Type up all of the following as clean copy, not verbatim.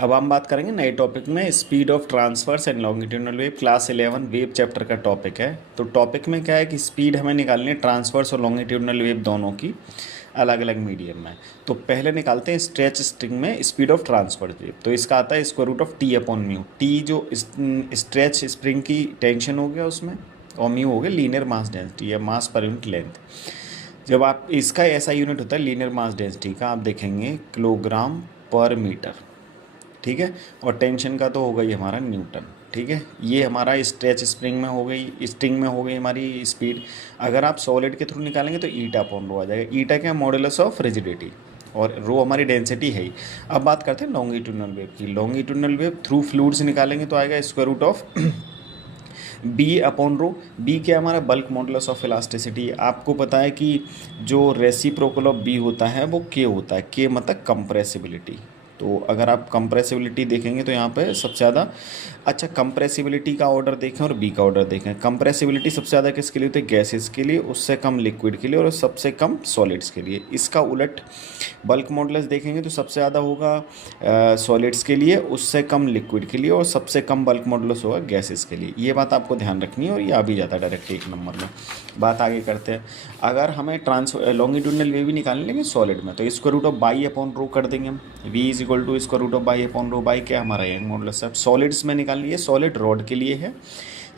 अब हम बात करेंगे नए टॉपिक में speed of transfers and longitudinal wave. Class 11 wave chapter का टॉपिक है। तो टॉपिक में क्या है कि स्पीड हमें निकालनी है ट्रांसफर्स और लॉन्गिट्यूडनल वेव दोनों की अलग अलग मीडियम में। तो पहले निकालते हैं स्ट्रेच स्ट्रिंग में स्पीड ऑफ ट्रांसफर वेव। तो इसका आता है square root of T upon mu. T जो स्ट्रेच स्प्रिंग की टेंशन हो गया उसमें, और म्यू हो गया लीनियर मास डेंसिटी या मास पर यूनिट लेंथ। जब आप इसका ऐसा यूनिट होता है लीनियर मास डेंसिटी का, आप देखेंगे किलोग्राम पर मीटर, ठीक है। और टेंशन का तो हो गई हमारा न्यूटन, ठीक है। ये हमारा स्ट्रेच स्प्रिंग में हो गई, स्ट्रिंग में हो गई हमारी स्पीड। अगर आप सॉलिड के थ्रू निकालेंगे तो ईटा अपॉन रो आ जाएगा। ईटा क्या, मॉडुलस ऑफ रिजिडिटी, और रो हमारी डेंसिटी है ही। अब बात करते हैं लॉन्गिट्यूडनल वेव की। लॉन्गिट्यूडनल वेव थ्रू फ्लूइड से निकालेंगे तो आएगा square root of B upon rho. B क्या है हमारा, बल्क मॉडुलस ऑफ इलास्टिसिटी। आपको पता है कि जो रेसिप्रोकल ऑफ बी होता है वो के होता है। के मतलब कंप्रेसिबिलिटी। तो अगर आप कंप्रेसिबिलिटी देखेंगे तो यहाँ पे सबसे ज़्यादा, अच्छा कंप्रेसिबिलिटी का ऑर्डर देखें और बी का ऑर्डर देखें। कंप्रेसिबिलिटी सबसे ज़्यादा किसके लिए होती है, गैसेस के लिए, उससे कम लिक्विड के लिए और सबसे कम सॉलिड्स के लिए। इसका उलट बल्क मॉडुलस देखेंगे तो सबसे ज़्यादा होगा सॉलिड्स के लिए, उससे कम लिक्विड के लिए, और सबसे कम बल्क मॉडुलस होगा गैसेस के लिए। ये बात आपको ध्यान रखनी है और ये आ भी जाता है डायरेक्ट 1 नंबर में। बात आगे करते हैं। अगर हमें लॉन्गिट्यूडनल वेव भी निकालने लेंगे सॉलिड में तो square root of Y upon rho कर देंगे हम। V is equal to square root of Y upon rho. Y क्या हमारा यंग मॉडुलस है। सॉलिड्स में निकालनी है, सॉलिड रॉड के लिए है,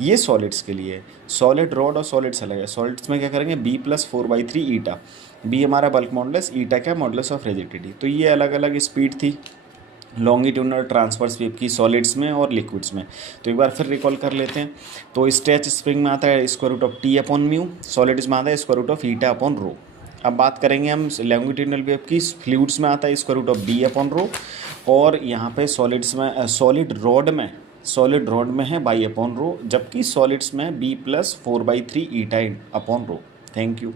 ये सॉलिड्स के लिए है। सॉलिड रॉड और सॉलिड्स अलग है। सॉलिड्स में क्या करेंगे, बी प्लस 4/3 ईटा। बी हमारा बल्क मॉडुलस, ईटा क्या मॉडुलस ऑफ रिजिडिटी। तो ये अलग अलग स्पीड थी लॉन्गिट्यूडनल ट्रांसफर्स वेव की सॉलिड्स में और लिक्विड्स में। तो एक बार फिर रिकॉल कर लेते हैं। तो स्ट्रेच स्प्रिंग में आता है square root of T upon mu, solids में आता है square root of eta upon rho. अब बात करेंगे हम लॉन्गिट्यूडनल वेव की, फ्लूइड्स में आता है square root of B upon rho, और यहाँ पे सॉलिड्स में सॉलिड रॉड में है बाई अपॉन रो, जबकि सॉलिड्स में B plus 4/3 eta upon rho. Thank you.